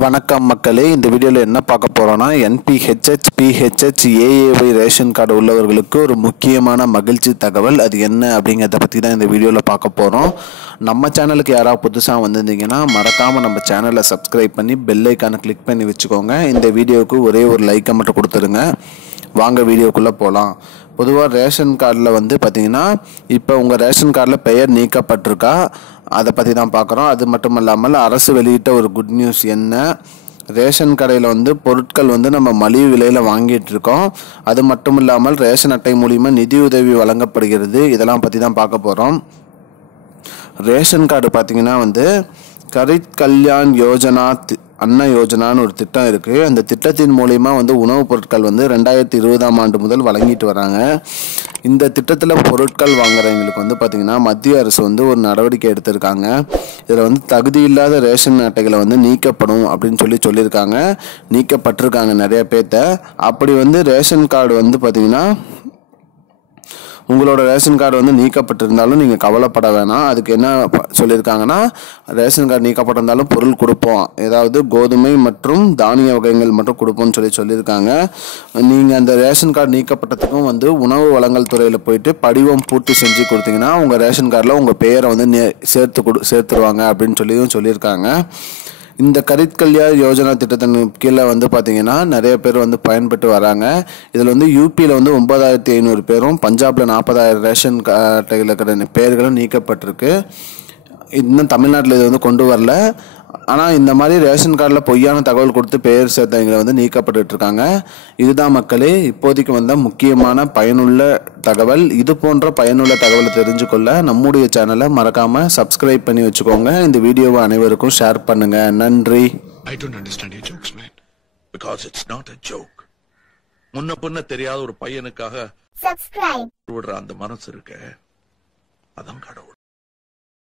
வணக்கம் மக்களே, இந்த வீடியோவில் என்ன பார்க்க போகிறோன்னா NPHH PHH AAY ration card உள்ளவர்களுக்கு ஒரு முக்கியமான மகிழ்ச்சி தகவல். அது என்ன அப்படிங்கிறத பற்றி தான் இந்த வீடியோவில் பார்க்க போகிறோம். நம்ம சேனலுக்கு யாராவது புதுசாக வந்திருந்தீங்கன்னா மறக்காமல் நம்ம சேனலை சப்ஸ்கிரைப் பண்ணி பெல் ஐக்கானை கிளிக் பண்ணி வச்சுக்கோங்க. இந்த வீடியோவுக்கு ஒரே ஒரு லைக்கை மட்டும் கொடுத்துருங்க. வாங்க வீடியோக்குள்ளே போகலாம். பொதுவாக ரேஷன் கார்டில் பார்த்திங்கன்னா இப்போ உங்கள் ரேஷன் கார்டில் பெயர் நீக்கப்பட்டிருக்கா அதை பற்றி தான் பார்க்குறோம். அது மட்டும் இல்லாமல் அரசு வெளியிட்ட ஒரு குட் நியூஸ் என்ன, ரேஷன் கடையில் பொருட்கள் நம்ம மலிவு விலையில் வாங்கிட்டு இருக்கோம். அது மட்டும் இல்லாமல் ரேஷன் அட்டை மூலிமா நிதியுதவி வழங்கப்படுகிறது. இதெல்லாம் பற்றி தான் பார்க்க போகிறோம். ரேஷன் கார்டு பார்த்திங்கன்னா கரீப் கல்யாண் யோஜனா அன்ன யோஜனான்னு ஒரு திட்டம் இருக்குது. அந்த திட்டத்தின் மூலிமா உணவுப் பொருட்கள் 2020ஆம் ஆண்டு முதல் வழங்கிட்டு வராங்க. இந்த திட்டத்தில் பொருட்கள் வாங்குறவங்களுக்கு பார்த்திங்கன்னா மத்திய அரசு ஒரு நடவடிக்கை எடுத்திருக்காங்க. இதில் தகுதியில்லாத ரேஷன் அட்டைகளை நீக்கப்படும் அப்படின்னு சொல்லியிருக்காங்க. நீக்கப்பட்டிருக்காங்க நிறைய பேர்த்த. அப்படி ரேஷன் கார்டு பார்த்திங்கன்னா உங்களோட ரேஷன் கார்டு நீக்கப்பட்டிருந்தாலும் நீங்கள் கவலைப்பட வேணாம். அதுக்கு என்ன சொல்லியிருக்காங்கன்னா, ரேஷன் கார்டு நீக்கப்பட்டிருந்தாலும் பொருள் கொடுப்போம், ஏதாவது கோதுமை மற்றும் தானிய வகைகள் மட்டும் கொடுப்போம்னு சொல்லியிருக்காங்க. நீங்கள் அந்த ரேஷன் கார்டு நீக்கப்பட்டதுக்கும் உணவு வழங்கல் துறையில் போயிட்டு படிவம் பூர்த்தி செஞ்சு கொடுத்தீங்கன்னா உங்கள் ரேஷன் கார்டில் உங்கள் பெயரை சேர்த்துருவாங்க அப்படின்னு சொல்லியிருக்காங்க. இந்த கரீப் கல்யாண் யோஜனா திட்டத்தின் கீழே பார்த்தீங்கன்னா நிறைய பேர் பயன்பட்டு வராங்க. இதில் யூபியில் 9500 பேரும், பஞ்சாபில் 40,000 ரேஷன் அட்டையில் இருக்கிற பெயர்களும் நீக்கப்பட்டிருக்கு. இன்னும் தமிழ்நாட்டில் இது கொண்டு வரல. ஆனால் இந்த மாதிரி ரேஷன் கார்டில் பொய்யான தகவல் கொடுத்து பெயர் சேர்த்தவங்களை நீக்கப்பட்டு இருக்காங்க. இதுதான் மக்களே இப்போதைக்கு முக்கியமான பயனுள்ள தகவல். இது போன்ற பயனுள்ள தகவலை தெரிஞ்சுக்கொள்ள நம்முடைய சேனலை மறக்காமல் சப்ஸ்கிரைப் பண்ணி வச்சுக்கோங்க. இந்த வீடியோவை அனைவருக்கும் ஷேர் பண்ணுங்க. நன்றி. I don't understand your jokes, man. Because it's not a joke. முன்ன பின்ன தெரியாத ஒரு பையனுக்காக subscribe விடுற அந்த மனசு இருக்க, அதான் கடவுள்.